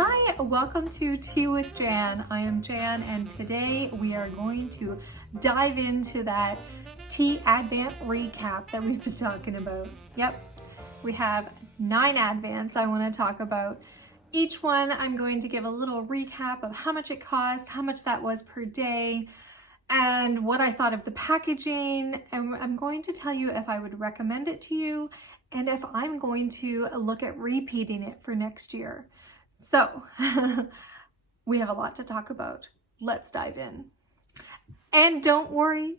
Hi, welcome to Tea with Jann. I am Jann, and today we are going to dive into that tea advent recap that we've been talking about. Yep, we have 9 advents I want to talk about. Each one I'm going to give a little recap of how much it cost, how much that was per day, and what I thought of the packaging. And I'm going to tell you if I would recommend it to you and if I'm going to look at repeating it for next year. So we have a lot to talk about. Let's dive in. And don't worry,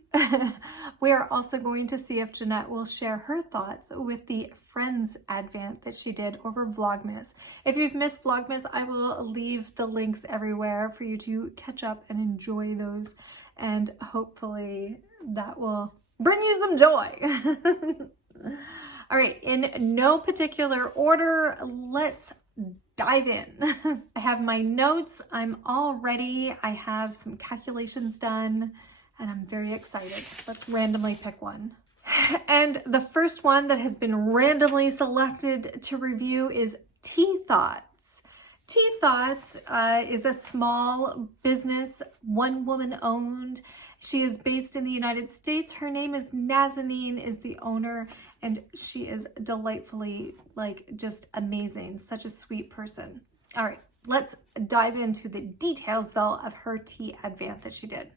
we are also going to see if Jeanette will share her thoughts with the Friends Advent that she did over Vlogmas. If you've missed Vlogmas, I will leave the links everywhere for you to catch up and enjoy those. And hopefully that will bring you some joy. All right, in no particular order, let's dive in. I have my notes. I'm all ready. I have some calculations done and I'm very excited. Let's randomly pick one. And the first one that has been randomly selected to review is Tea Thoughts. Tea Thoughts is a small business, one woman owned. She is based in the United States. Her name is Nazanin, is the owner, and she is delightfully, just amazing. Such a sweet person. All right, let's dive into the details though of her tea advent that she did.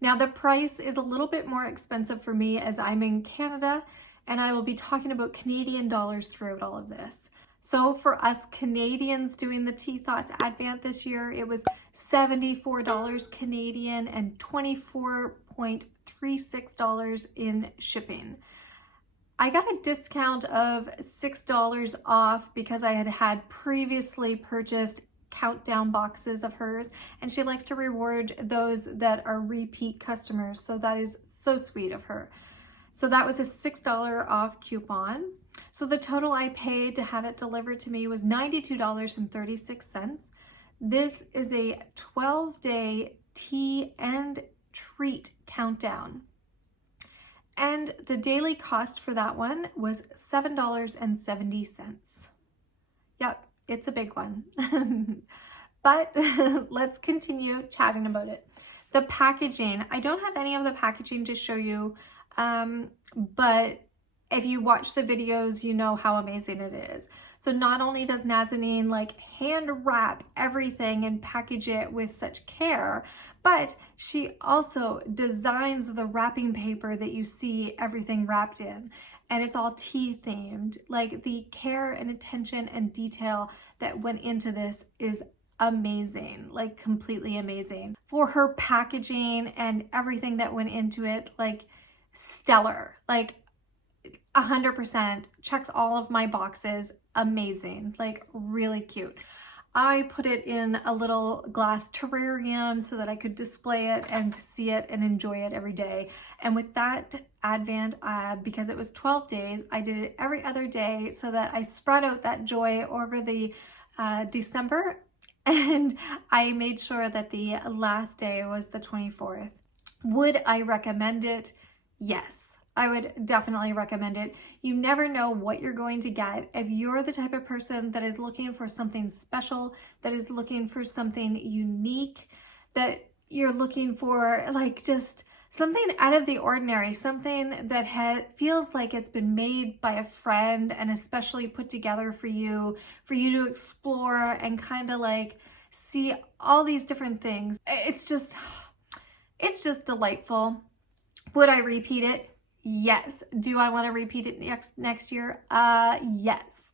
Now the price is a little bit more expensive for me as I'm in Canada, and I will be talking about Canadian dollars throughout all of this. So for us Canadians doing the Tea Thoughts Advent this year, it was $74 Canadian and $24.36 in shipping. I got a discount of $6 off because I had previously purchased countdown boxes of hers, and she likes to reward those that are repeat customers. So that is so sweet of her. So that was a $6 off coupon. So the total I paid to have it delivered to me was $92.36. This is a 12-day tea and treat countdown. And the daily cost for that one was $7.70. Yep, it's a big one. But let's continue chatting about it. The packaging, I don't have any of the packaging to show you, but if you watch the videos, you know how amazing it is. So not only does Nazanin hand wrap everything and package it with such care, but she also designs the wrapping paper that you see everything wrapped in. And it's all tea themed. The care and attention and detail that went into this is amazing, completely amazing. For her packaging and everything that went into it, stellar, 100% checks all of my boxes. Amazing, really cute. I put it in a little glass terrarium so that I could display it and see it and enjoy it every day. And with that advent, because it was 12 days, I did it every other day so that I spread out that joy over the December. And I made sure that the last day was the 24th. Would I recommend it? Yes. I would definitely recommend it. You never know what you're going to get. If you're the type of person that is looking for something special, that is looking for something unique, that you're looking for just something out of the ordinary, something that feels like it's been made by a friend and especially put together for you to explore and kind of see all these different things. It's just delightful. Would I repeat it? Yes. Do I want to repeat it next year? Yes.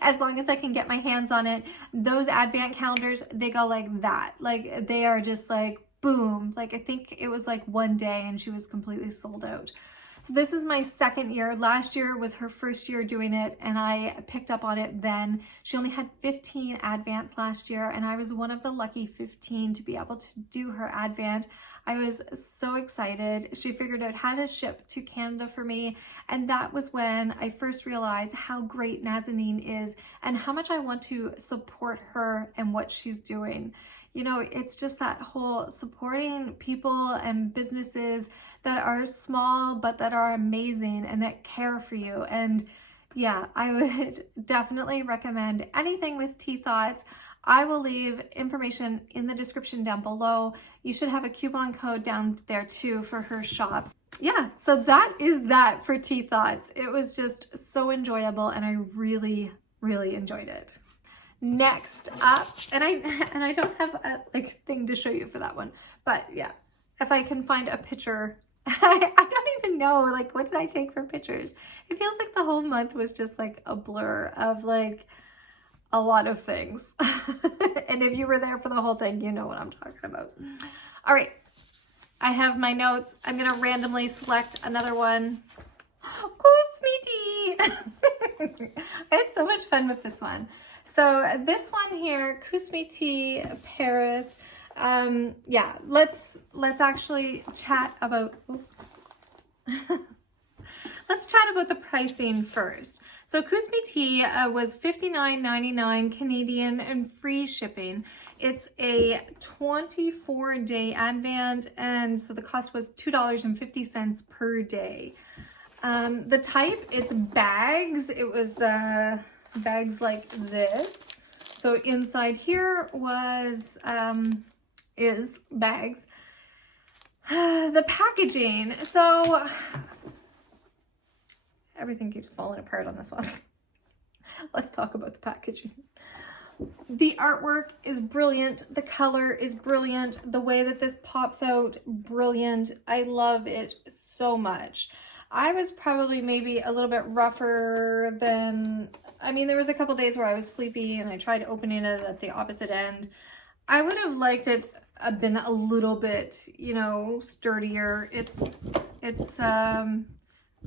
As long as I can get my hands on it. Those advent calendars, they go like that. They are just boom. I think it was one day and she was completely sold out. So this is my second year. Last year was her first year doing it, and I picked up on it then. She only had 15 advents last year, and I was one of the lucky 15 to be able to do her advent. I was so excited. She figured out how to ship to Canada for me, and that was when I first realized how great Nazanin is and how much I want to support her and what she's doing. It's just that whole supporting people and businesses that are small but that are amazing and that care for you. And yeah, I would definitely recommend anything with tea thoughts. I will leave information in the description down below. You should have a coupon code down there too for her shop. Yeah, so that is that for tea thoughts. It was just so enjoyable and I really, really enjoyed it. Next up, and I don't have a like thing to show you for that one, but yeah, if I can find a picture, I don't even know, like, what did I take for pictures? It feels like the whole month was just like a blur of like a lot of things. And if you were there for the whole thing, you know what I'm talking about. All right, I have my notes. I'm gonna randomly select another one. Kusmi Tea. I had so much fun with this one. So this one here, Kusmi Tea, Paris. Yeah, let's actually chat about, oops. Let's chat about the pricing first. So Kusmi Tea was $59.99 Canadian and free shipping. It's a 24-day advent, and so the cost was $2.50 per day. The type, it's bags. It was bags like this. So inside here was is bags. The packaging. So everything keeps falling apart on this one. Let's talk about the packaging. The artwork is brilliant. The color is brilliant. The way that this pops out, brilliant. I love it so much. I was probably maybe a little bit rougher than, I mean, there was a couple days where I was sleepy and I tried opening it at the opposite end. I would have liked it been a little bit, you know, sturdier. It's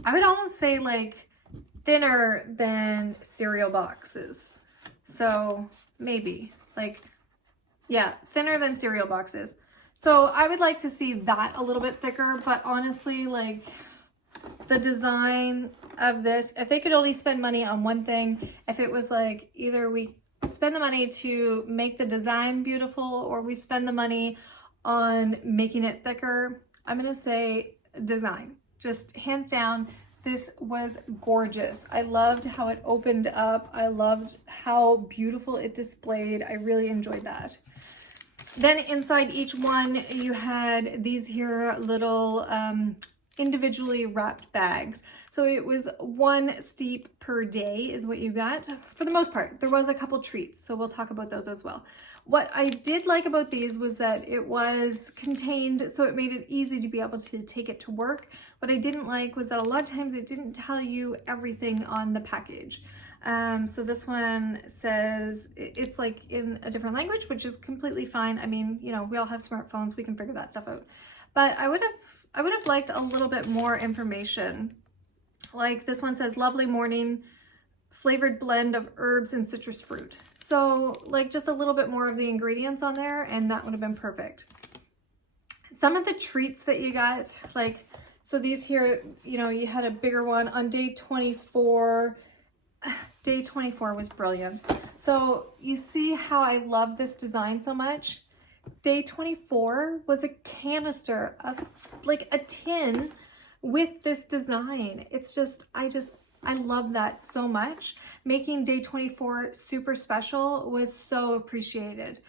I would almost say like thinner than cereal boxes. So maybe like, yeah, thinner than cereal boxes. So I would like to see that a little bit thicker, but honestly, like the design of this, if they could only spend money on one thing, if it was like either we spend the money to make the design beautiful or we spend the money on making it thicker, I'm gonna say design. Just hands down, this was gorgeous. I loved how it opened up. I loved how beautiful it displayed. I really enjoyed that. Then inside each one, you had these here little individually wrapped bags. So it was 1 steep per day is what you got. For the most part, there was a couple treats, so we'll talk about those as well. What I did like about these was that it was contained, so it made it easy to be able to take it to work. What I didn't like was that a lot of times it didn't tell you everything on the package. So this one says, it's like in a different language, which is completely fine. I mean, you know, we all have smartphones, we can figure that stuff out. But I would have liked a little bit more information. Like this one says, lovely morning, flavored blend of herbs and citrus fruit. So like just a little bit more of the ingredients on there and that would have been perfect. Some of the treats that you got, like, so these here, you know, you had a bigger one on day 24. Day 24 was brilliant. So you see how I love this design so much? Day 24 was a canister of like a tin with this design. It's just, I love that so much. Making day 24 super special was so appreciated.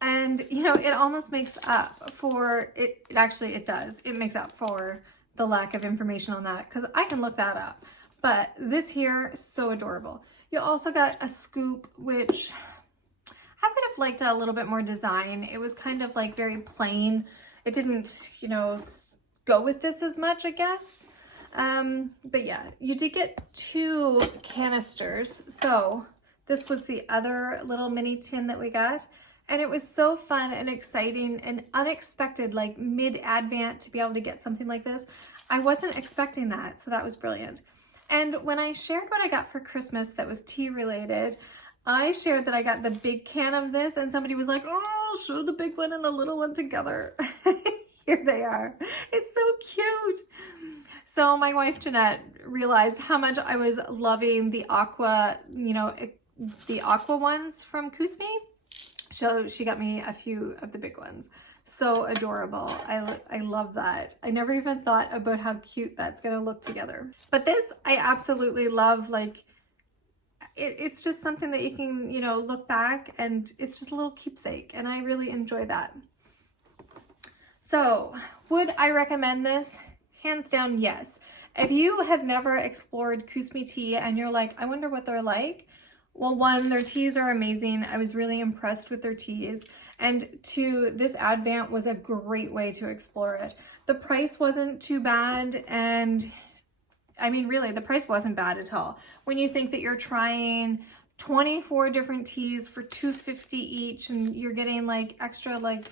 And you know, it almost makes up for it. Actually, it does. It makes up for the lack of information on that because I can look that up. But this here is so adorable. You also got a scoop, which I would have liked a little bit more design. It was kind of like very plain. It didn't, you know, go with this as much, I guess. But yeah, you did get 2 canisters. So this was the other little mini tin that we got. And it was so fun and exciting and unexpected, like mid-advent to be able to get something like this. I wasn't expecting that, so that was brilliant. And when I shared what I got for Christmas that was tea related, I shared that I got the big can of this and somebody was like, oh, show the big one and the little one together. Here they are. It's so cute. So my wife, Jeanette, realized how much I was loving the aqua, you know, the aqua ones from Kusmi. So she got me a few of the big ones. So adorable. I love that. I never even thought about how cute that's gonna look together. But this, I absolutely love. Like, it's just something that you can, you know, look back, and it's just a little keepsake, and I really enjoy that. So would I recommend this? Hands down, yes. If you have never explored Kusmi Tea and you're like, I wonder what they're like, well, one, their teas are amazing. I was really impressed with their teas. And two, this Advent was a great way to explore it. The price wasn't too bad, and I mean, really, the price wasn't bad at all. When you think that you're trying 24 different teas for $2.50 each, and you're getting like extra, like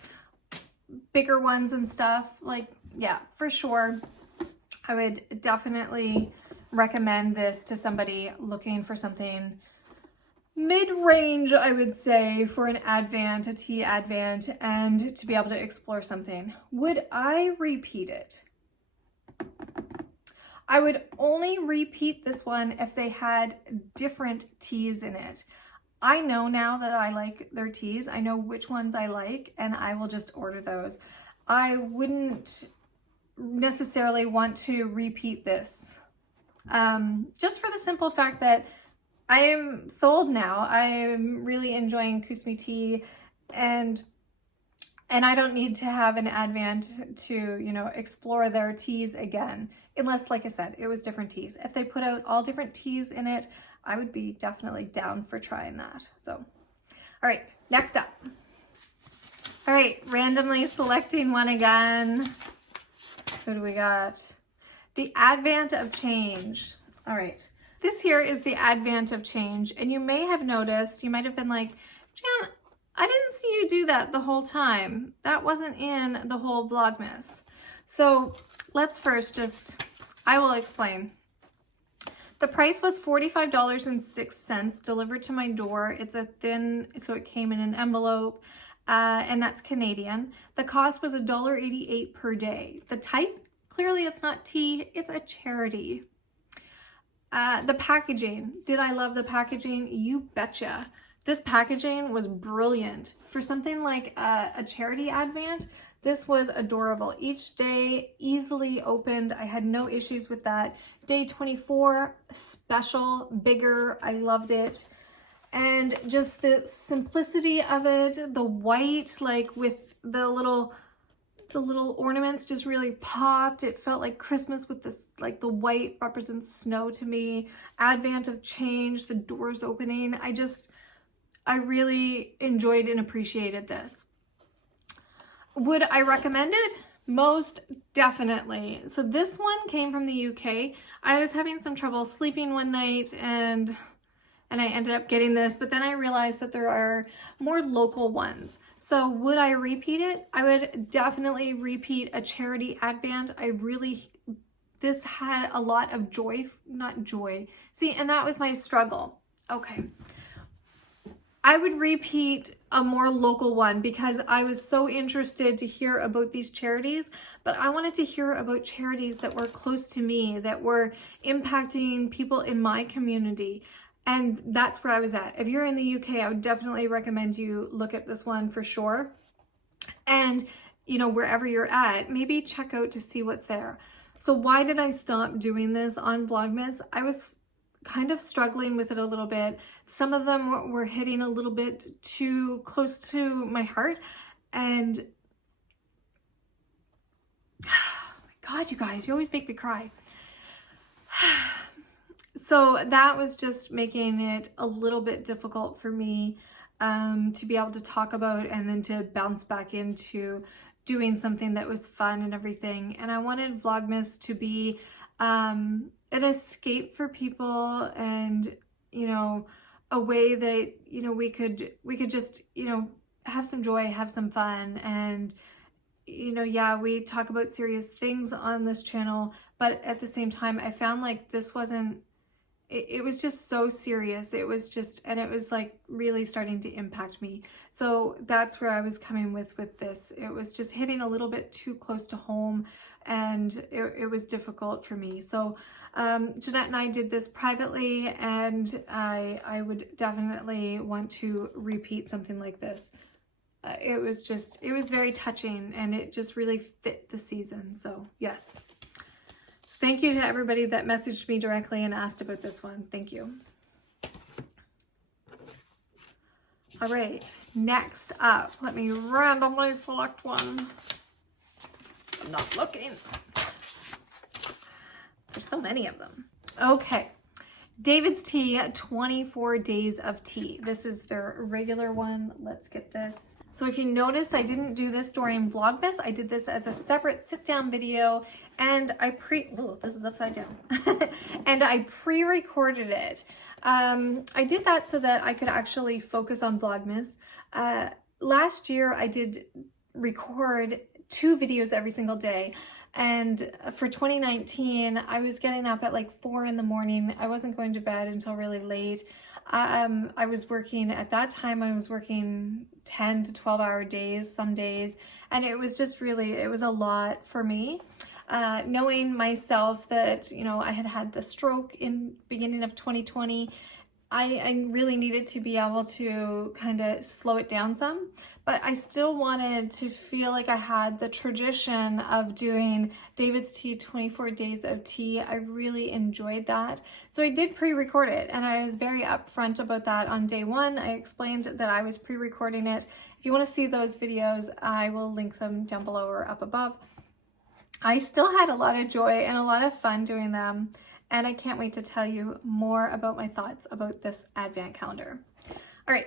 bigger ones and stuff, like, yeah, for sure. I would definitely recommend this to somebody looking for something mid-range, I would say, for an Advent, a tea Advent, and to be able to explore something. Would I repeat it? I would only repeat this one if they had different teas in it. I know now that I like their teas. I know which ones I like, and I will just order those. I wouldn't necessarily want to repeat this. Just for the simple fact that I am sold now. I'm really enjoying Kusmi Tea, and I don't need to have an Advent to, you know, explore their teas again. Unless, like I said, it was different teas. If they put out all different teas in it, I would be definitely down for trying that. So, all right, next up. All right, randomly selecting one again. Who do we got? The Advent of Change. All right. This here is the Advent of Change, and you may have noticed, you might have been like, Jan, I didn't see you do that the whole time. That wasn't in the whole vlogmas. So let's first I will explain. The price was $45.06 delivered to my door. It's a thin, so it came in an envelope, and that's Canadian. The cost was $1.88 per day. The type, clearly it's not tea, it's a charity. The packaging, did I love the packaging? You betcha. This packaging was brilliant. For something like a charity Advent, this was adorable. Each day, easily opened. I had no issues with that. Day 24, special, bigger. I loved it. And just the simplicity of it, the white, like with the little ornaments just really popped. It felt like Christmas with this, like the white represents snow to me. Advent of Change, the doors opening. I really enjoyed and appreciated this. Would I recommend it? Most definitely. So this one came from the UK. I was having some trouble sleeping one night, and I ended up getting this, but then I realized that there are more local ones. So would I repeat it? I would definitely repeat a charity Advent. This had a lot of joy, not joy. See, and that was my struggle. Okay. I would repeat a more local one because I was so interested to hear about these charities, but I wanted to hear about charities that were close to me, that were impacting people in my community. And that's where I was at. If you're in the UK, I would definitely recommend you look at this one for sure. And, you know, wherever you're at, maybe check out to see what's there. So why did I stop doing this on Vlogmas? I was kind of struggling with it a little bit. Some of them were hitting a little bit too close to my heart. And, oh my God, you guys, you always make me cry. So that was just making it a little bit difficult for me to be able to talk about and then to bounce back into doing something that was fun and everything. And I wanted Vlogmas to be an escape for people, and, you know, a way that, you know, we could just, you know, have some joy, have some fun. And, you know, yeah, we talk about serious things on this channel, but at the same time, I found like this wasn't, it was just so serious. It was just, and it was like really starting to impact me. So that's where I was coming with this. It was just hitting a little bit too close to home, and it was difficult for me. So Jeanette and I did this privately, and I would definitely want to repeat something like this. It was very touching, and it just really fit the season. So yes. Thank you to everybody that messaged me directly and asked about this one. Thank you. All right, next up, let me randomly select one. I'm not looking. There's so many of them. Okay, DAVIDsTEA 24 Days of Tea. This is their regular one. Let's get this. So if you noticed, I didn't do this during Vlogmas. I did this as a separate sit-down video, and this is upside down. And I pre-recorded it. I did that so that I could actually focus on Vlogmas. Last year, I did record 2 videos every single day. And for 2019, I was getting up at like 4 in the morning. I wasn't going to bed until really late. I was working, at that time, I was working 10 to 12 hour days, some days. And it was just really, it was a lot for me. Knowing myself that, you know, I had had the stroke in beginning of 2020, I really needed to be able to kind of slow it down some, but I still wanted to feel like I had the tradition of doing DAVIDsTEA 24 Days of Tea. I really enjoyed that. So I did pre-record it, and I was very upfront about that on day 1. I explained that I was pre-recording it. If you want to see those videos, I will link them down below or up above. I still had a lot of joy and a lot of fun doing them. And I can't wait to tell you more about my thoughts about this advent calendar. All right,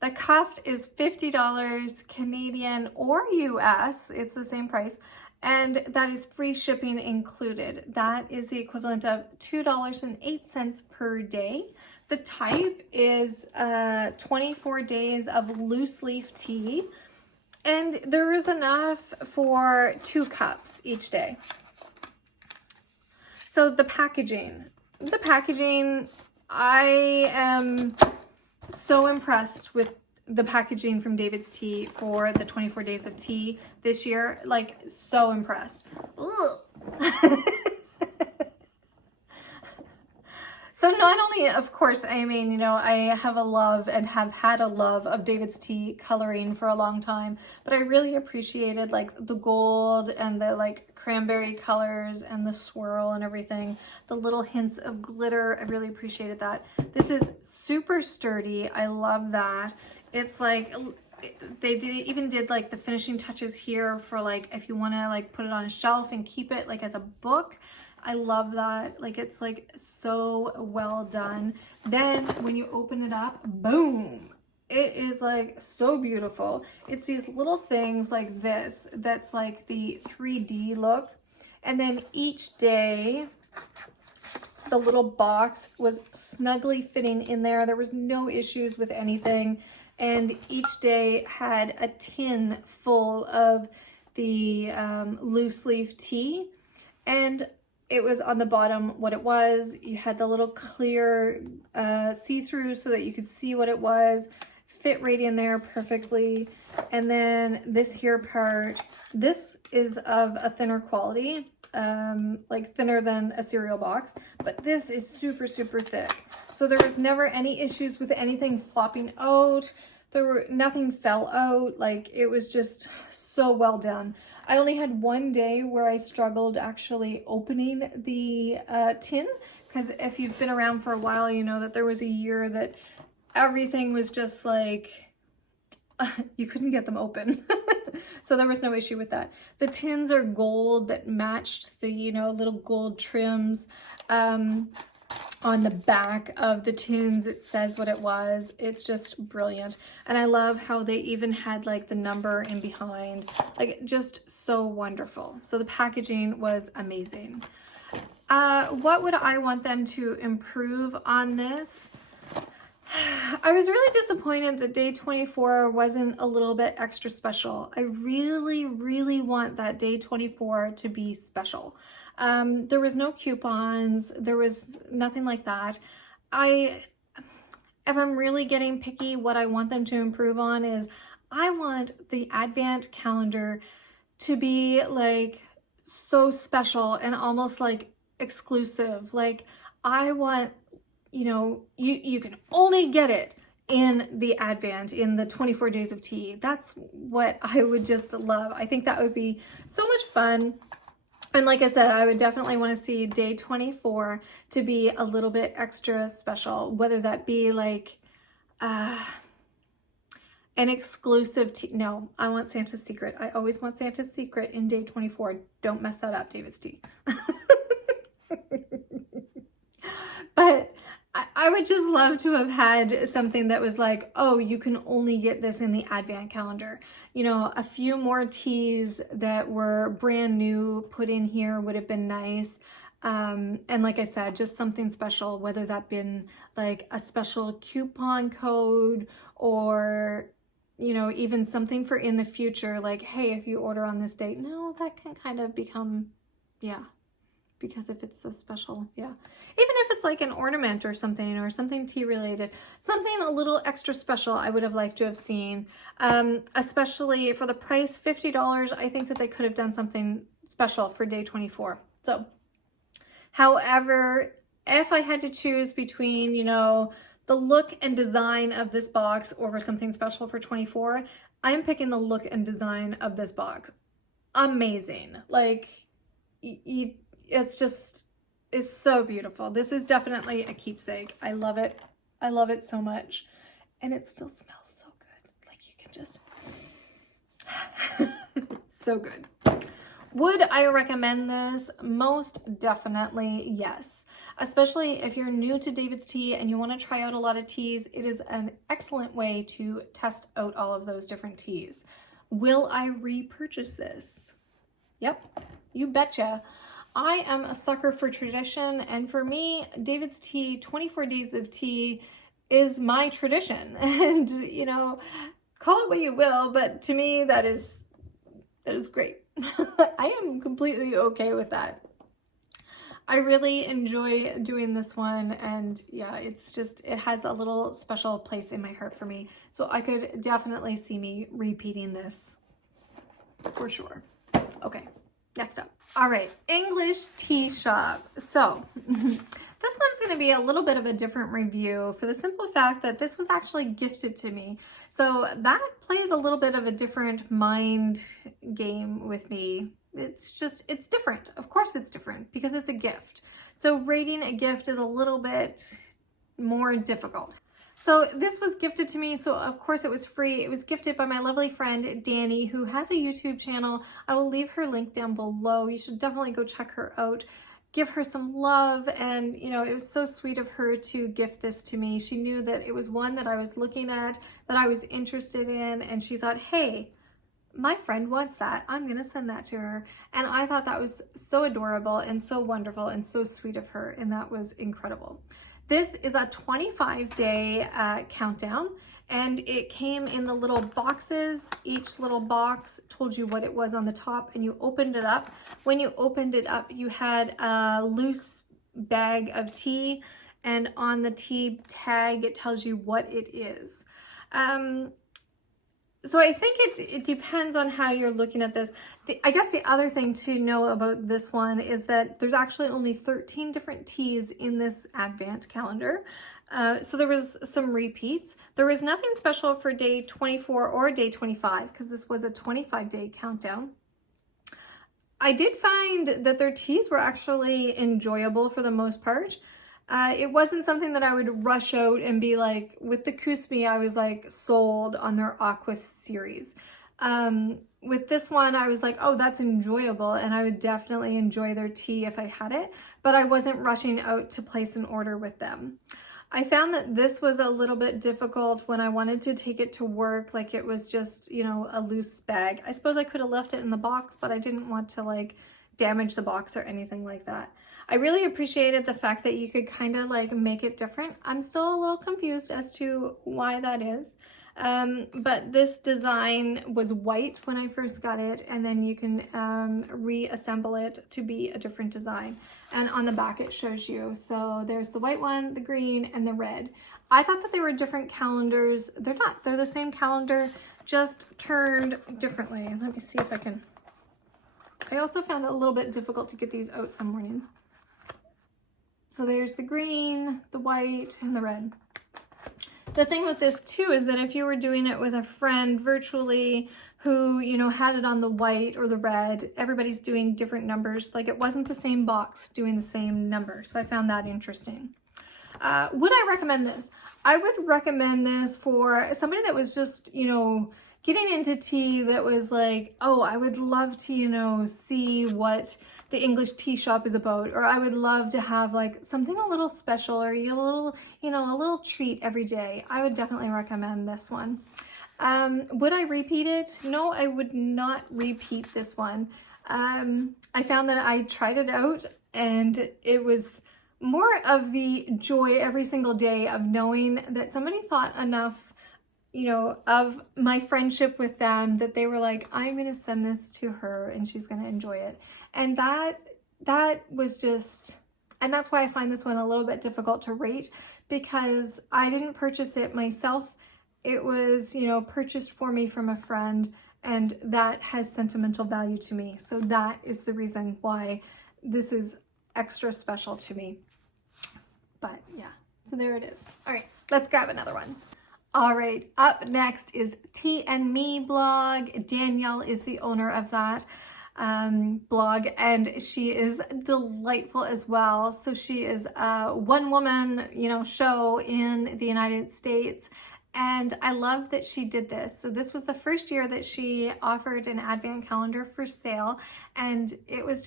the cost is $50 Canadian or US. It's the same price. And that is free shipping included. That is the equivalent of $2.08 per day. The type is 24 days of loose leaf tea. And there is enough for 2 cups each day. So the packaging, I am so impressed with the packaging from DAVIDsTEA for the 24 Days of Tea this year, like so impressed. So not only, of course, I mean, you know, I have a love and have had a love of DAVIDsTEA coloring for a long time, but I really appreciated like the gold and the like cranberry colors and the swirl and everything, the little hints of glitter. I really appreciated that. This is super sturdy. I love that. It's like, even did like the finishing touches here for like, if you want to like put it on a shelf and keep it like as a book. I love that. Like, it's like so well done. Then when you open it up, boom, it is like so beautiful. It's these little things like this, that's like the 3D look. And then each day, the little box was snugly fitting in there. There was no issues with anything. And each day had a tin full of the loose leaf tea. And it was on the bottom what it was. You had the little clear see-through so that you could see what it was. Fit right in there perfectly. And then this here part, this is of a thinner quality, like thinner than a cereal box, but this is super, super thick. So there was never any issues with anything flopping out. Nothing fell out. Like, it was just so well done. I only had one day where I struggled actually opening the tin, because if you've been around for a while, you know that there was a year that everything was just like, you couldn't get them open. So there was no issue with that. The tins are gold that matched the, you know, little gold trims. On the back of the tins, it says what it was. It's just brilliant. And I love how they even had like the number in behind, like just so wonderful. So the packaging was amazing. What would I want them to improve on this? I was really disappointed that day 24 wasn't a little bit extra special. I really, really want that day 24 to be special. There was no coupons. There was nothing like that. If I'm really getting picky, what I want them to improve on is I want the advent calendar to be like so special and almost like exclusive. Like, I want, you know, you can only get it in the advent, in the 24 Days of Tea. That's what I would just love. I think that would be so much fun. And like I said, I would definitely want to see day 24 to be a little bit extra special, whether that be like an exclusive tea. No, I want Santa's Secret. I always want Santa's Secret in day 24. Don't mess that up, DAVIDsTEA. But I would just love to have had something that was like, oh, you can only get this in the Advent calendar. You know, a few more teas that were brand new put in here would have been nice. And like I said, just something special, whether that been like a special coupon code or, you know, even something for in the future, like, hey, if you order on this date, no, that can kind of become, yeah, because if it's a special, yeah. Even if it's like an ornament or something tea related, something a little extra special I would have liked to have seen, especially for the price, $50, I think that they could have done something special for day 24. So, however, if I had to choose between, you know, the look and design of this box over something special for 24, I'm picking the look and design of this box. Amazing. Like, it's just, it's so beautiful. This is definitely a keepsake. I love it. I love it so much. And it still smells so good. Like you can just, so good. Would I recommend this? Most definitely, yes. Especially if you're new to DAVIDsTEA and you want to try out a lot of teas, it is an excellent way to test out all of those different teas. Will I repurchase this? Yep, you betcha. I am a sucker for tradition, and for me, DAVIDsTEA 24 Days of Tea is my tradition. And, you know, call it what you will, but to me, that is great. I am completely okay with that. I really enjoy doing this one, and yeah, it's just, it has a little special place in my heart for me. So I could definitely see me repeating this for sure. Okay, next up. All right, English tea shop. So this one's going to be a little bit of a different review for the simple fact that this was actually gifted to me. So that plays a little bit of a different mind game with me. It's just, it's different. Of course it's different because it's a gift. So rating a gift is a little bit more difficult. So this was gifted to me, so of course it was free. It was gifted by my lovely friend Dani, who has a YouTube channel. I will leave her link down below. You should definitely go check her out. Give her some love, and you know, it was so sweet of her to gift this to me. She knew that it was one that I was looking at, that I was interested in, and she thought, hey, my friend wants that. I'm gonna send that to her. And I thought that was so adorable and so wonderful and so sweet of her, and that was incredible. This is a 25-day countdown, and it came in the little boxes. Each little box told you what it was on the top, and you opened it up. When you opened it up, you had a loose bag of tea, and on the tea tag, it tells you what it is. So I think it depends on how you're looking at this. I guess the other thing to know about this one is that there's actually only 13 different teas in this Advent calendar. So there was some repeats. There was nothing special for day 24 or day 25 because this was a 25-day countdown. I did find that their teas were actually enjoyable for the most part. It wasn't something that I would rush out and be like, with the Kusmi, I was like sold on their Aqua series. With this one, I was like, oh, that's enjoyable, and I would definitely enjoy their tea if I had it, but I wasn't rushing out to place an order with them. I found that this was a little bit difficult when I wanted to take it to work, like it was just, you know, a loose bag. I suppose I could have left it in the box, but I didn't want to like damage the box or anything like that. I really appreciated the fact that you could kind of like make it different. I'm still a little confused as to why that is. But this design was white when I first got it, and then you can reassemble it to be a different design. And on the back it shows you. So there's the white one, the green, and the red. I thought that they were different calendars. They're not. They're the same calendar, just turned differently. Let me see if I can. I also found it a little bit difficult to get these out some mornings. So there's the green, the white, and the red. The thing with this too is that if you were doing it with a friend virtually who, you know, had it on the white or the red, everybody's doing different numbers. Like it wasn't the same box doing the same number. So I found that interesting. Would I recommend this? I would recommend this for somebody that was just, you know, getting into tea, that was like, oh, I would love to, you know, see what the English tea shop is about, or I would love to have like something a little special, or a little, you know, a little treat every day. I would definitely recommend this one. Would I repeat it? No, I would not repeat this one. I found that I tried it out and it was more of the joy every single day of knowing that somebody thought enough, you know, of my friendship with them, that they were like, I'm going to send this to her and she's going to enjoy it. And that was just, and that's why I find this one a little bit difficult to rate, because I didn't purchase it myself. It was, you know, purchased for me from a friend, and that has sentimental value to me. So that is the reason why this is extra special to me. But yeah, so there it is. All right, let's grab another one. All right, up next is Tea and Me blog. Danielle is the owner of that blog, and she is delightful as well. So she is a one-woman, you know, show in the United States. And I love that she did this. So this was the first year that she offered an advent calendar for sale. And it was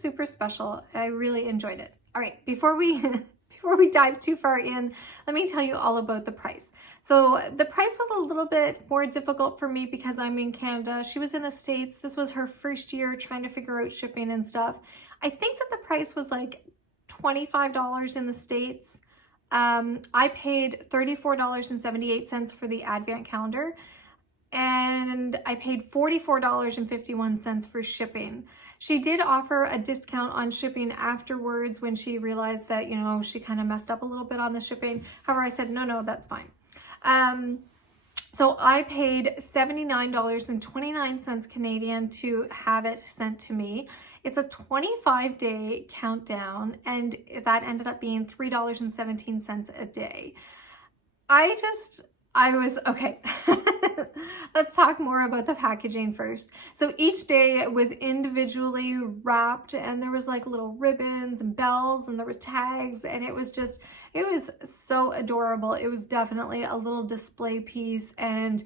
super special. I really enjoyed it. All right, before we dive too far in, let me tell you all about the price. So the price was a little bit more difficult for me because I'm in Canada. She was in the States. This was her first year trying to figure out shipping and stuff. I think that the price was like $25 in the States. I paid $34.78 for the advent calendar, and I paid $44.51 for shipping. She did offer a discount on shipping afterwards when she realized that, you know, she kind of messed up a little bit on the shipping. However, I said, no, that's fine. So I paid $79.29 Canadian to have it sent to me. It's a 25-day countdown, and that ended up being $3.17 a day. I was, okay, let's talk more about the packaging first. So each day was individually wrapped, and there was like little ribbons and bells, and there was tags, and it was so adorable. It was definitely a little display piece, and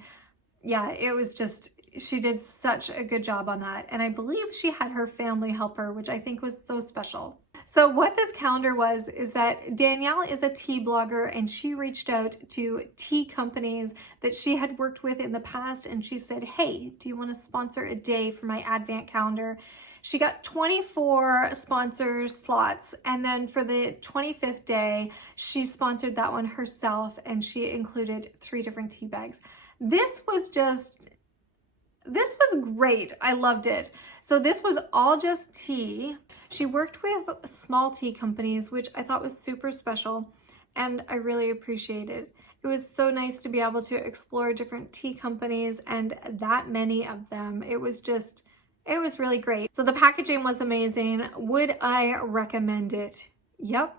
yeah, it was just, she did such a good job on that. And I believe she had her family help her, which I think was so special. So what this calendar was is that Danielle is a tea blogger, and she reached out to tea companies that she had worked with in the past, and she said, hey, do you want to sponsor a day for my advent calendar? She got 24 sponsor slots, and then for the 25th day, she sponsored that one herself, and she included 3 different tea bags. This was great. I loved it. So this was all just tea. She worked with small tea companies, which I thought was super special, and I really appreciated. It was so nice to be able to explore different tea companies, and that many of them. It was really great. So the packaging was amazing. Would I recommend it? Yep,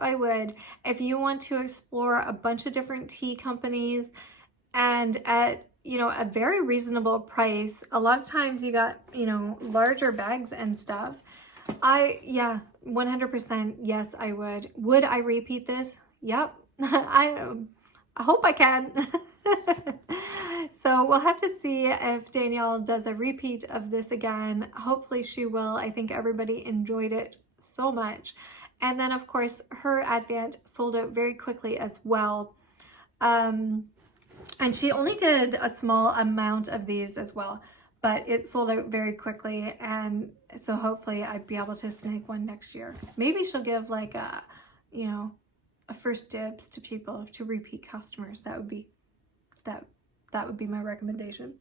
I would. If you want to explore a bunch of different tea companies and at, you know, a very reasonable price. A lot of times you got, you know, larger bags and stuff. 100% yes, I would. Would I repeat this? Yep. I hope I can. So we'll have to see if Danielle does a repeat of this again. Hopefully she will. I think everybody enjoyed it so much. And then of course her advent sold out very quickly as well. And she only did a small amount of these as well, but it sold out very quickly. And so hopefully I'd be able to snag one next year. Maybe she'll give like a, you know, a first dibs to people, to repeat customers. That would be my recommendation.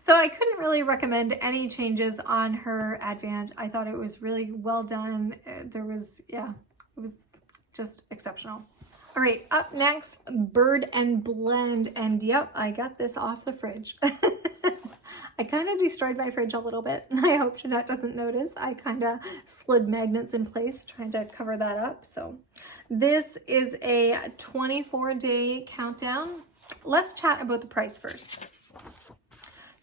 So I couldn't really recommend any changes on her advent. I thought it was really well done. It was just exceptional. All right, up next, Bird and Blend. And yep, I got this off the fridge. I kind of destroyed my fridge a little bit. I hope Jeanette doesn't notice. I kind of slid magnets in place trying to cover that up. So this is a 24-day countdown. Let's chat about the price first.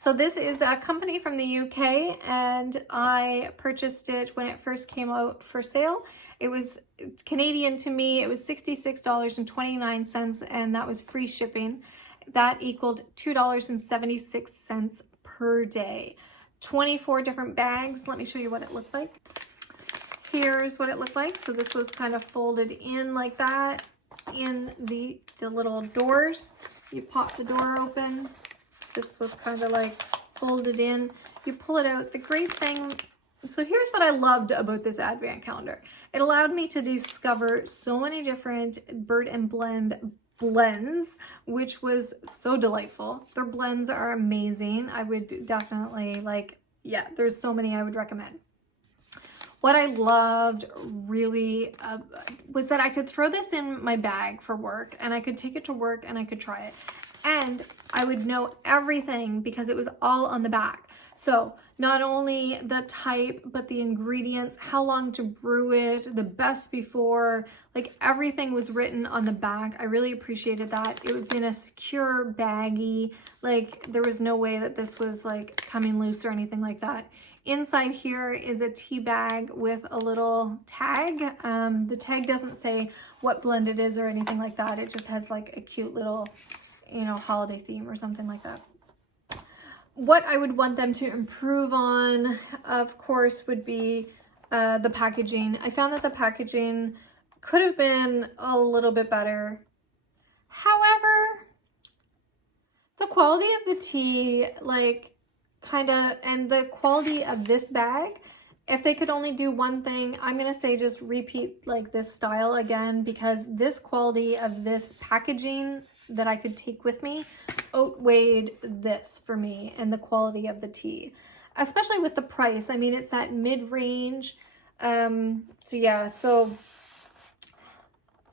So this is a company from the UK, and I purchased it when it first came out for sale. It was Canadian to me. It was $66.29, and that was free shipping. That equaled $2.76 per day. 24 different bags. Let me show you what it looked like. Here's what it looked like. So this was kind of folded in like that in the little doors. You pop the door open. This was kind of like folded in. You pull it out. The great thing, so here's what I loved about this advent calendar. It allowed me to discover so many different Bird and Blend blends, which was so delightful. Their blends are amazing. I would definitely there's so many I would recommend. What I loved really was that I could throw this in my bag for work, and I could take it to work and I could try it. And I would know everything because it was all on the back. So not only the type, but the ingredients, how long to brew it, the best before, like everything was written on the back. I really appreciated that. It was in a secure baggie. Like there was no way that this was like coming loose or anything like that. Inside here is a tea bag with a little tag. The tag doesn't say what blend it is or anything like that. It just has like a cute little, holiday theme or something like that. What I would want them to improve on, of course, would be the packaging. I found that the packaging could have been a little bit better. However, the quality of the tea, and the quality of this bag, if they could only do one thing, I'm going to say just repeat like this style again, because this quality of this packaging that I could take with me outweighed this for me and the quality of the tea, especially with the price. I mean, it's that mid-range. So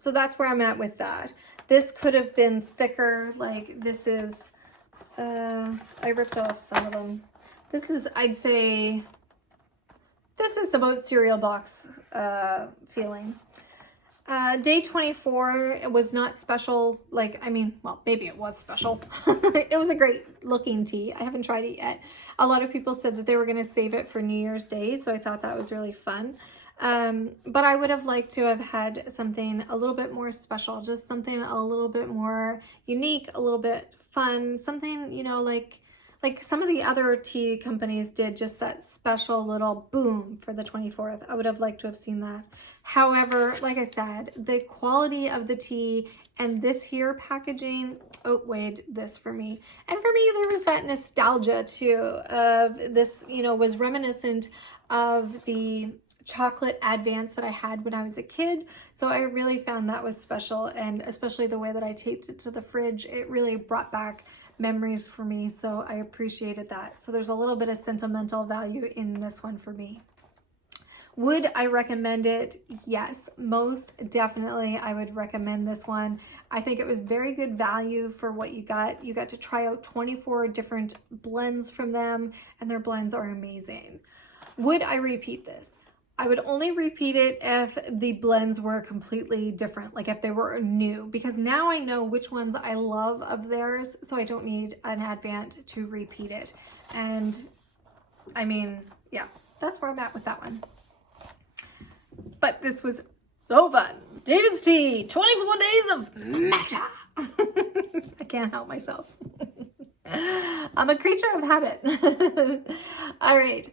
that's where I'm at with that. This could have been thicker. Like this is, I ripped off some of them. This is, I'd say, this is about cereal box feeling. Day 24, it was not special. Well, maybe it was special. It was a great looking tea. I haven't tried it yet. A lot of people said that they were going to save it for New Year's Day, so I thought that was really fun. But I would have liked to have had something a little bit more special, just something a little bit more unique, a little bit fun, something, like some of the other tea companies did, just that special little boom for the 24th. I would have liked to have seen that. However, like I said, the quality of the tea and this here packaging outweighed this for me. And for me, there was that nostalgia too of this, was reminiscent of the chocolate advance that I had when I was a kid. So I really found that was special, and especially the way that I taped it to the fridge, it really brought back memories for me. So I appreciated that. So there's a little bit of sentimental value in this one for me. Would I recommend it? Yes, most definitely I would recommend this one. I think it was very good value for what you got. You got to try out 24 different blends from them, and their blends are amazing. Would I repeat this? I would only repeat it if the blends were completely different, like if they were new, because now I know which ones I love of theirs, so I don't need an advent to repeat it. And I mean, yeah, that's where I'm at with that one. But this was so fun. David's Tea, 24 days of matcha. I can't help myself. I'm a creature of habit. All right.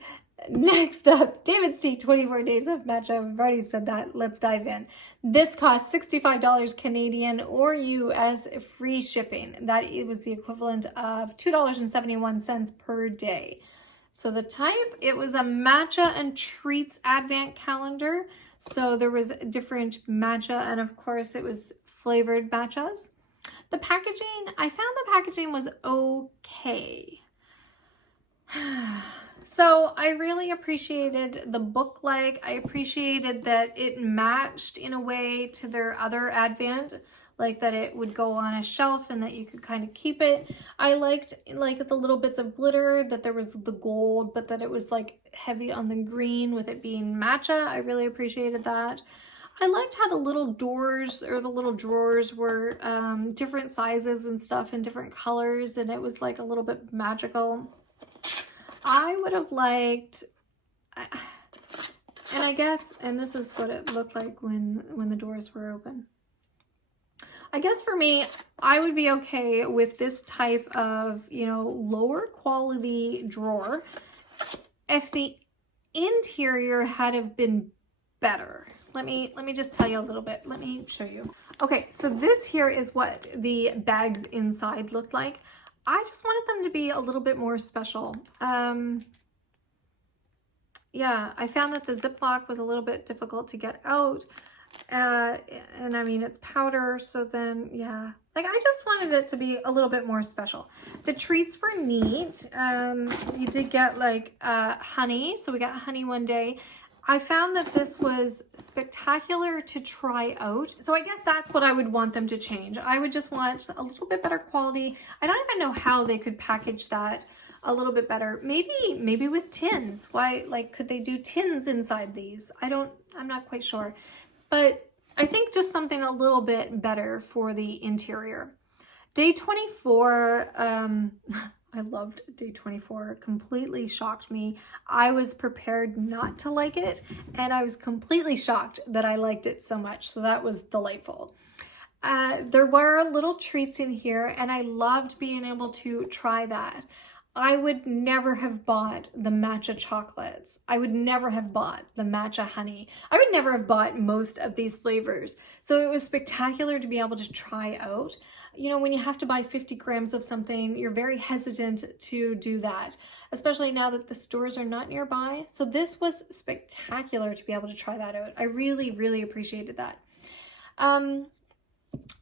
Next up, David's Tea, 24 days of matcha. I've already said that. Let's dive in. This costs $65 Canadian or US free shipping. That it was the equivalent of $2.71 per day. So the type, it was a matcha and treats advent calendar. So there was different matcha, and of course it was flavored matchas. The packaging, I found the packaging was okay. So I really appreciated the book-like. I appreciated that it matched in a way to their other advent, like that it would go on a shelf and that you could kind of keep it. I liked like the little bits of glitter, that there was the gold, but that it was like heavy on the green with it being matcha. I really appreciated that. I liked how the little doors or the little drawers were different sizes and stuff and different colors, and it was like a little bit magical. I would have liked, and I guess, and this is what it looked like when the doors were open. I guess for me, I would be okay with this type of, you know, lower quality drawer if the interior had have been better. Let me just tell you a little bit. Let me show you. Okay, so this here is what the bags inside looked like. I just wanted them to be a little bit more special. Yeah, I found that the Ziploc was a little bit difficult to get out. And I mean, it's powder, so then, yeah. Like, I just wanted it to be a little bit more special. The treats were neat. You did get, like, honey. So we got honey one day. I found that this was spectacular to try out. So I guess that's what I would want them to change. I would just want a little bit better quality. I don't even know how they could package that a little bit better. Maybe with tins. Why, like, could they do tins inside these? I'm not quite sure. But I think just something a little bit better for the interior. Day 24, I loved day 24, completely shocked me. I was prepared not to like it, and I was completely shocked that I liked it so much, so that was delightful. There were little treats in here, and I loved being able to try that. I would never have bought the matcha chocolates. I would never have bought the matcha honey. I would never have bought most of these flavors. So it was spectacular to be able to try out. You know, when you have to buy 50 grams of something, you're very hesitant to do that, especially now that the stores are not nearby. So this was spectacular to be able to try that out. I really, really appreciated that.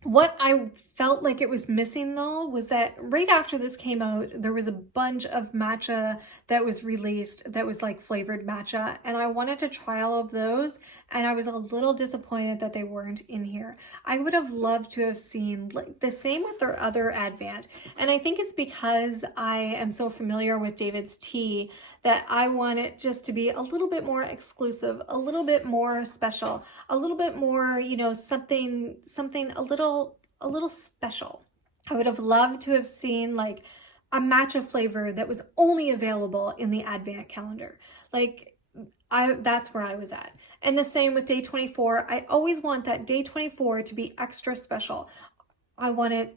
What I felt like it was missing though was that right after this came out, there was a bunch of matcha that was released that was like flavored matcha, and I wanted to try all of those, and I was a little disappointed that they weren't in here. I would have loved to have seen like the same with their other Advent, and I think it's because I am so familiar with DAVIDsTEA that I want it just to be a little bit more exclusive, a little bit more special, a little bit more, you know, something a little special. I would have loved to have seen like a matcha flavor that was only available in the Advent calendar. Like that's where I was at. And the same with day 24. I always want that day 24 to be extra special. I want it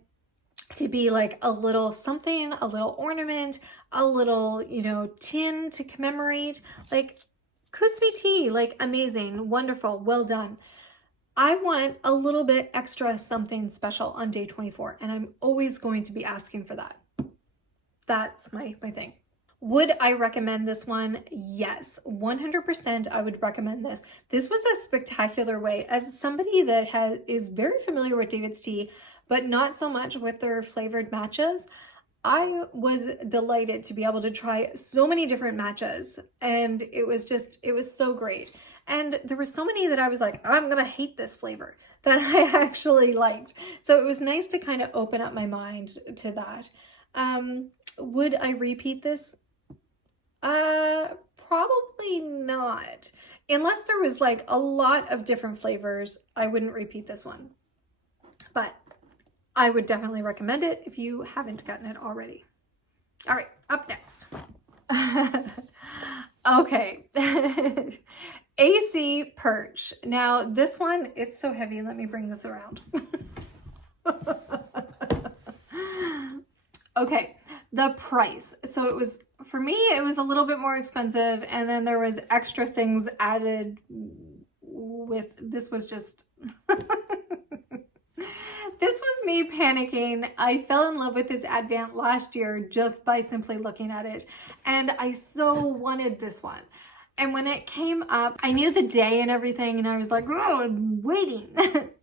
to be like a little something, a little ornament, a little, you know, tin to commemorate, like Kusmi Tea, like amazing, wonderful, well done. I want a little bit extra something special on day 24, and I'm always going to be asking for that. That's my thing. Would I recommend this one? Yes, 100% I would recommend this. This was a spectacular way, as somebody that is very familiar with DAVIDsTEA, but not so much with their flavored matchas. I was delighted to be able to try so many different matchas, and it was so great. And there were so many that I was like, I'm gonna hate this flavor, that I actually liked. So it was nice to kind of open up my mind to that. Would I repeat this? Probably not. Unless there was like a lot of different flavors, I wouldn't repeat this one. But I would definitely recommend it if you haven't gotten it already. All right, up next. Okay. AC Perch. Now this one, it's so heavy. Let me bring this around. Okay, the price. So it was, for me, it was a little bit more expensive, and then there was extra things added with, this was just, this was me panicking. I fell in love with this Advent last year just by simply looking at it, and I so wanted this one. And when it came up, I knew the day and everything, and I was like, oh, I'm waiting.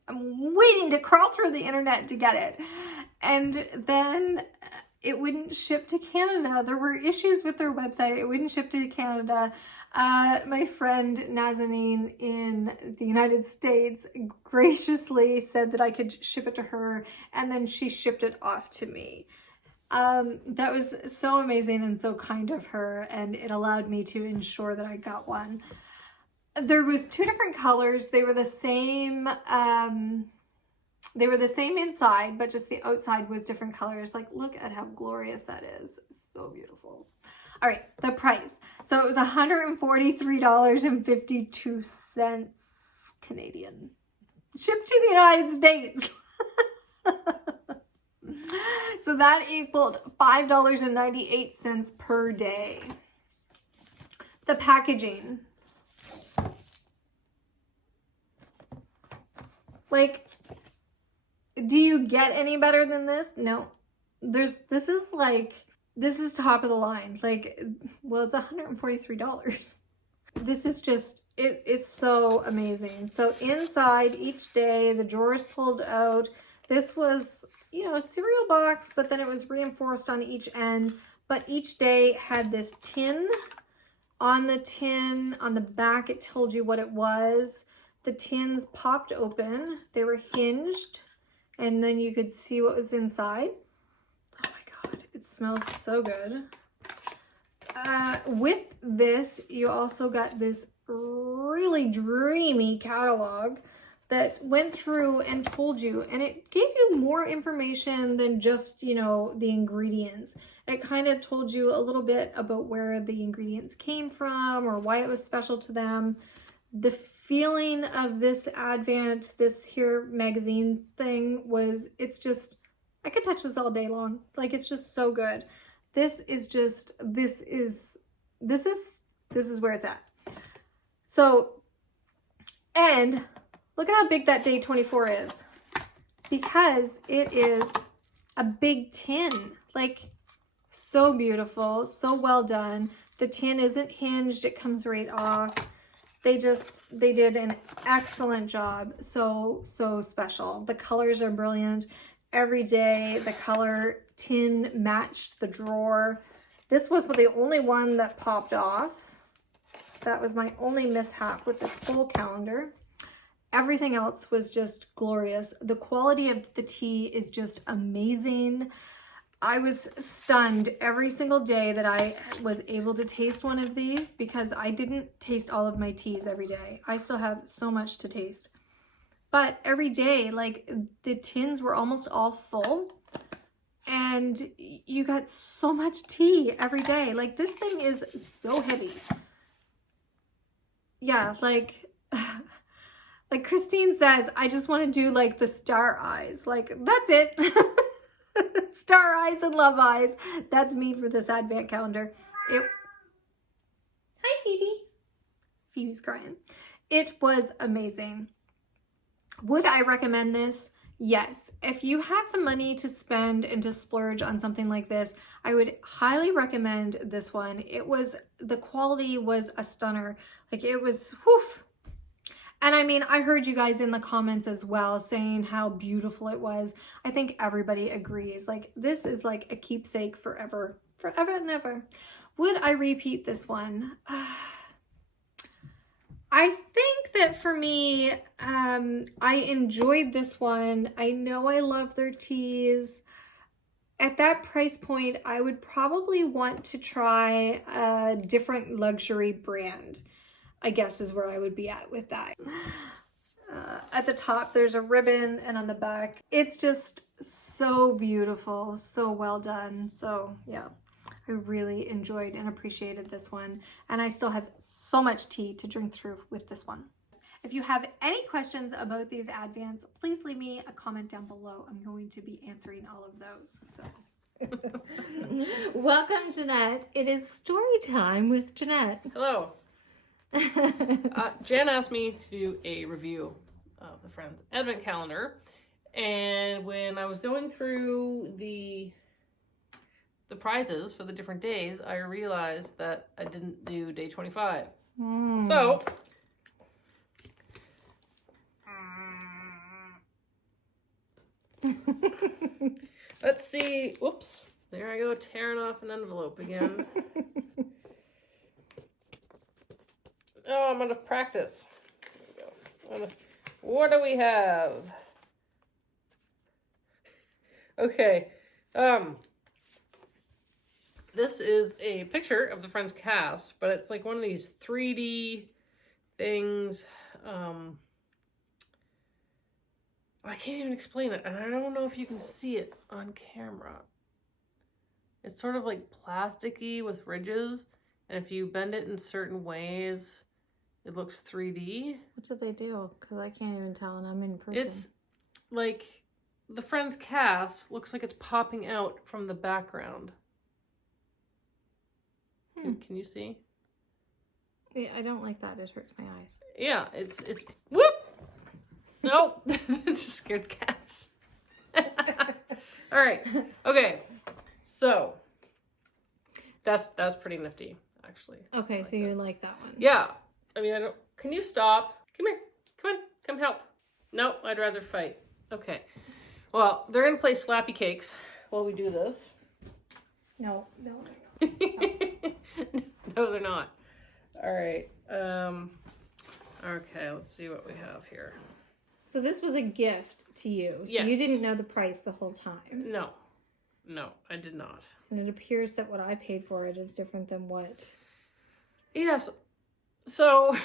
I'm waiting to crawl through the internet to get it. And then it wouldn't ship to Canada. There were issues with their website. It wouldn't ship to Canada. My friend Nazanin in the United States graciously said that I could ship it to her, and then she shipped it off to me. That was so amazing and so kind of her, and it allowed me to ensure that I got one. There was two different colors. They were the same, inside, but just the outside was different colors. Like, look at how glorious that is. So beautiful. All right, the price. So it was $143.52 Canadian. Shipped to the United States. So that equaled $5.98 per day. The packaging. Like, do you get any better than this? No. This is top of the line. Like, well, it's $143. This is just, it's so amazing. So inside each day, the drawers pulled out. This was, you know, a cereal box, but then it was reinforced on each end. But each day had this tin. On the tin, on the back, it told you what it was. The tins popped open. They were hinged. And then you could see what was inside. Oh my God, it smells so good. With this, you also got this really dreamy catalog that went through and told you, and it gave you more information than just, you know, the ingredients. It kind of told you a little bit about where the ingredients came from or why it was special to them. The feeling of this Advent, this here magazine thing was, it's just, I could touch this all day long. Like, it's just so good. This is where it's at. So, and look at how big that day 24 is, because it is a big tin. Like, so beautiful, so well done. The tin isn't hinged, it comes right off. They did an excellent job. So special. The colors are brilliant. Every day, the color tin matched the drawer. This was the only one that popped off. That was my only mishap with this whole calendar. Everything else was just glorious. The quality of the tea is just amazing. I was stunned every single day that I was able to taste one of these, because I didn't taste all of my teas every day. I still have so much to taste. But every day, like, the tins were almost all full, and you got so much tea every day. Like, this thing is so heavy. Yeah, like Christine says, I just want to do like the star eyes. Like, that's it. Star eyes and love eyes. That's me for this Advent calendar. Hi, Phoebe. Phoebe's crying. It was amazing. Would I recommend this? Yes. If you have the money to spend and to splurge on something like this, I would highly recommend this one. The quality was a stunner. Like, it was, whew. And I mean, I heard you guys in the comments as well saying how beautiful it was. I think everybody agrees. Like, this is like a keepsake forever, forever and ever. Would I repeat this one? I think that for me, I enjoyed this one. I know I love their teas. At that price point, I would probably want to try a different luxury brand, I guess, is where I would be at with that. At the top, there's a ribbon, and on the back, it's just so beautiful, so well done. So yeah, I really enjoyed and appreciated this one. And I still have so much tea to drink through with this one. If you have any questions about these Advents, please leave me a comment down below. I'm going to be answering all of those. So. Welcome, Jeanette. It is story time with Jeanette. Hello. Jan asked me to do a review of the Friends Advent calendar, and when I was going through the prizes for the different days, I realized that I didn't do day 25. So let's see. Whoops, there I go, tearing off an envelope again. Oh, I'm out of practice. There we go. What do we have? Okay. This is a picture of the Friends cast, but it's like one of these 3D things. I can't even explain it, and I don't know if you can see it on camera. It's sort of like plasticky with ridges. And if you bend it in certain ways, it looks 3D. What did they do? Because I can't even tell and I'm in person. It's like the Friends cast looks like it's popping out from the background. Can you see? Yeah, I don't like that. It hurts my eyes. Yeah, it's whoop. Nope, it just scared cats. All right, okay. So that's pretty nifty, actually. Okay, like so you like that one? Yeah. I mean, I don't. Can you stop? Come here. Come on. Come help. No, I'd rather fight. Okay. Well, they're gonna play slappy cakes while we do this. No. No, they're not. All right. Okay, let's see what we have here. So this was a gift to you. So Yes. You didn't know the price the whole time. No, I did not. And it appears that what I paid for it is different than what. Yes. So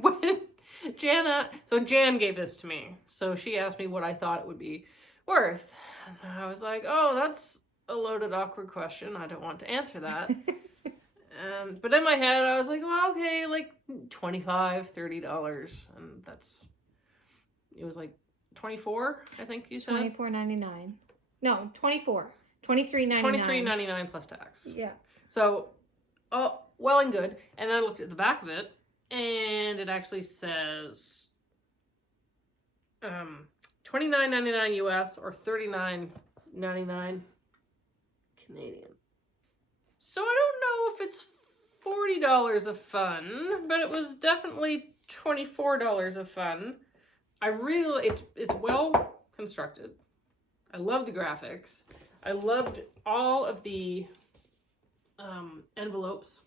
when Jann gave this to me. So she asked me what I thought it would be worth. And I was like, oh, that's a loaded, awkward question. I don't want to answer that. But in my head, I was like, well, okay, like $25, $30. And it was like 24, I think you said. $24.99. No, 24. $23.99. $23.99 plus tax. Yeah. So, well and good. And then I looked at the back of it, and it actually says $29.99 US or $39.99 Canadian. So I don't know if it's $40 of fun, but it was definitely $24 of fun. It's well constructed. I love the graphics. I loved all of the envelopes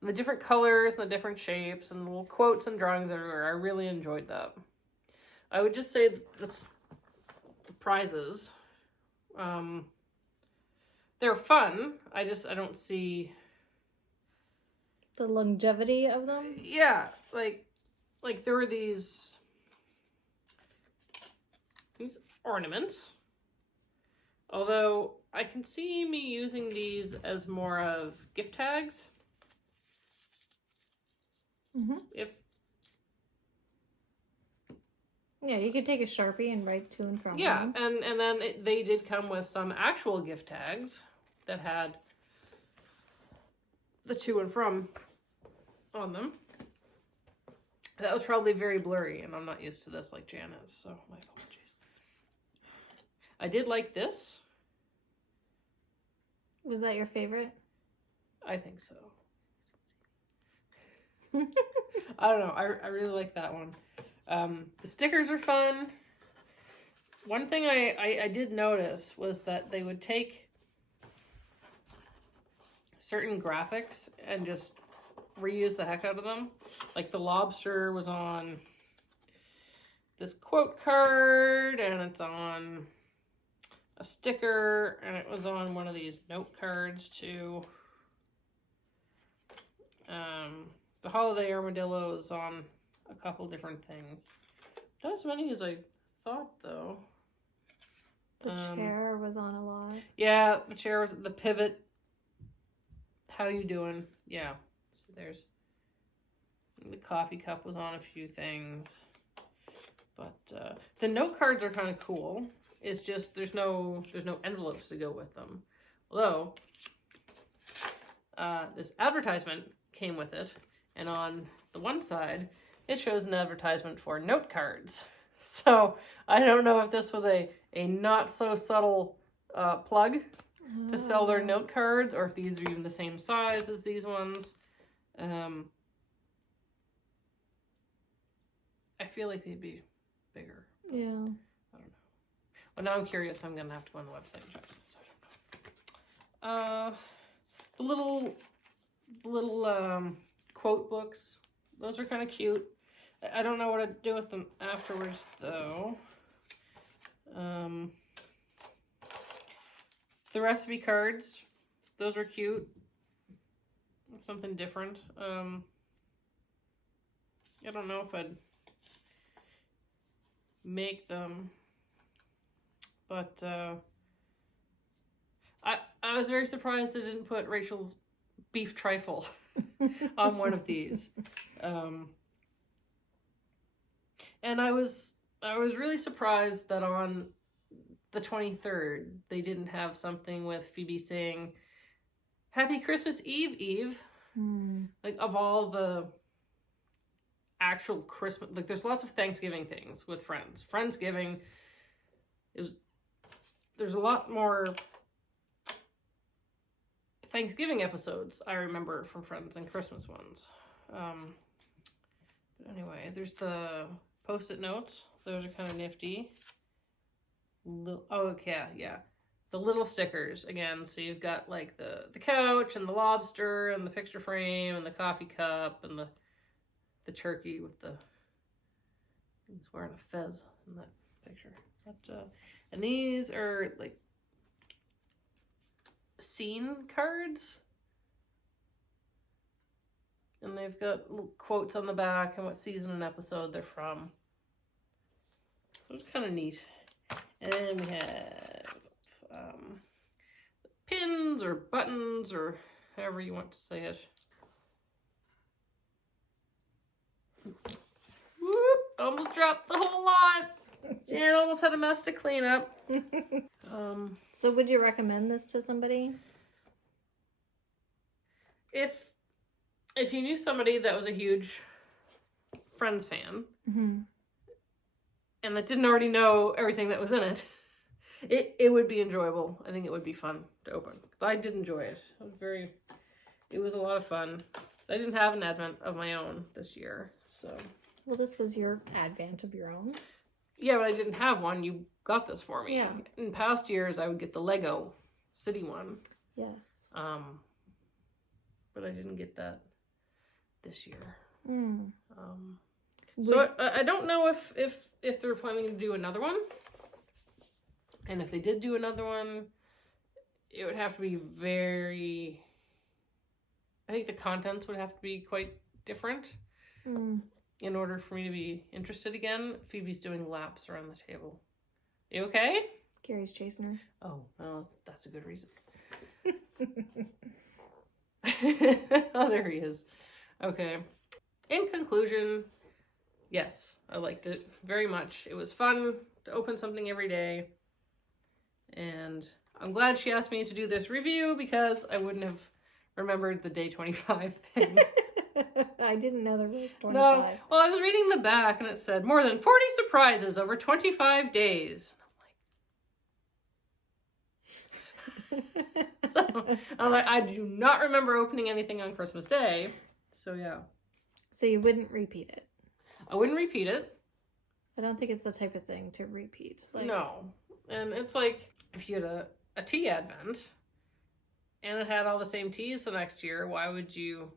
and the different colors and the different shapes and little quotes and drawings everywhere. I really enjoyed that. I would just say that the prizes, they're fun. I don't see the longevity of them. Yeah, like there were these ornaments. Although I can see me using these as more of gift tags. Mm-hmm. Yeah, you could take a Sharpie and write to and from. Yeah, them. and then they did come with some actual gift tags that had the to and from on them. That was probably very blurry, and I'm not used to this like Jann is, so my apologies. I did like this. Was that your favorite? I think so. I don't know. I really like that one. The stickers are fun. One thing I did notice was that they would take certain graphics and just reuse the heck out of them. Like the lobster was on this quote card, and it's on a sticker, and it was on one of these note cards too. The holiday armadillo is on a couple different things. Not as many as I thought, though. The chair was on a lot. Yeah, the chair was the pivot. How you doing? Yeah. So there's the coffee cup was on a few things. But the note cards are kind of cool. It's just there's no envelopes to go with them. Although this advertisement came with it, and on the one side it shows an advertisement for note cards. So I don't know if this was a not so subtle plug to sell their note cards, or if these are even the same size as these ones. I feel like they'd be bigger. Yeah. I don't know. Well, now I'm curious. I'm going to have to go on the website and check. So I don't know. The little quote books. Those are kind of cute. I don't know what to do with them afterwards, though. The recipe cards. Those are cute. Something different. I don't know if I'd make them, but I I was very surprised they didn't put Rachel's beef trifle on one of these. And I was really surprised that on the 23rd they didn't have something with Phoebe saying Happy Christmas Eve, Eve. Like, of all the actual Christmas, like, there's lots of Thanksgiving things with Friends. Friendsgiving there's a lot more Thanksgiving episodes I remember from Friends than Christmas ones. But anyway, there's the Post-it notes. Those are kind of nifty. Oh, okay, yeah. The little stickers again. So you've got like the couch and the lobster and the picture frame and the coffee cup and the turkey with the, he's wearing a fez in that picture. But, and these are like scene cards. And they've got little quotes on the back and what season and episode they're from. So it's kind of neat. And then we have pins or buttons or however you want to say it. Whoop! Almost dropped the whole lot. Jan almost had a mess to clean up. So would you recommend this to somebody? If you knew somebody that was a huge Friends fan, and that didn't already know everything that was in it, it would be enjoyable. I think it would be fun to open. I did enjoy it. It was a lot of fun. I didn't have an Advent of my own this year, so. Well, this was your Advent of your own. Yeah, but I didn't have one. You got this for me. Yeah. In past years, I would get the Lego City one. Yes. But I didn't get that this year. So So I don't know if they're planning to do another one. And if they did do another one, it would have to be very... I think the contents would have to be quite different in order for me to be interested again. Phoebe's doing laps around the table. You okay? Gary's chasing her. Oh, well, that's a good reason. Oh, there he is. Okay. In conclusion, yes, I liked it very much. It was fun to open something every day. And I'm glad she asked me to do this review because I wouldn't have remembered the day 25 thing. I didn't know there was 25. No. Well, I was reading the back and it said more than 40 surprises over 25 days. So I'm like, I do not remember opening anything on Christmas Day. So yeah. So you wouldn't repeat it? I wouldn't repeat it. I don't think it's the type of thing to repeat. Like... No. And it's like, if you had a tea advent and it had all the same teas the next year, why would you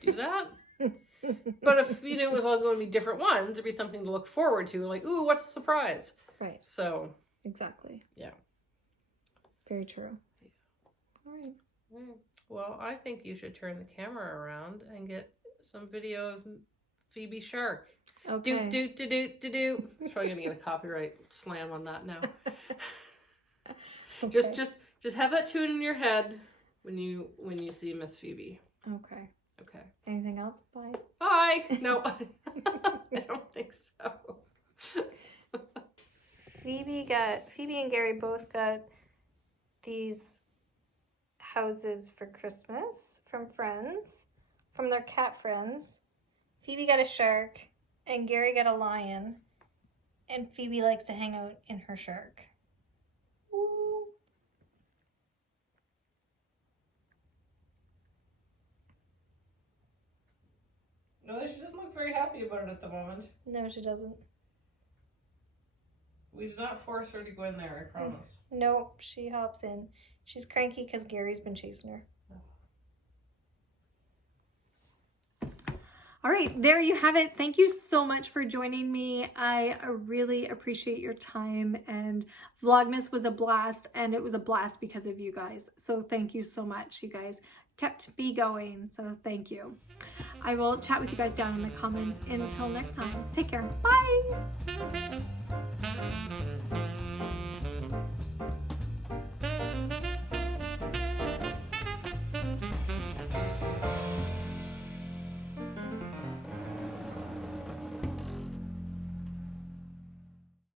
do that? But if you knew it was all going to be different ones, it'd be something to look forward to. Like, ooh, what's the surprise? Right. So. Exactly. Yeah. Very true. All right. Well, I think you should turn the camera around and get some video of Phoebe Shark. Okay. Do. Probably gonna get a copyright slam on that now. Okay. Just have that tune in your head when you see Miss Phoebe. Okay. Okay. Anything else? Bye. Bye. No, I don't think so. Phoebe and Gary both got these houses for Christmas from friends, from their cat friends. Phoebe got a shark and Gary got a lion, and Phoebe likes to hang out in her shark. Ooh. No, she doesn't look very happy about it at the moment. No, she doesn't. We did not force her to go in there, I promise. Nope, she hops in. She's cranky because Gary's been chasing her. All right, there you have it. Thank you so much for joining me. I really appreciate your time, and Vlogmas was a blast, and it was a blast because of you guys. So thank you so much. You guys kept me going, so thank you. I will chat with you guys down in the comments. Until next time, take care. Bye.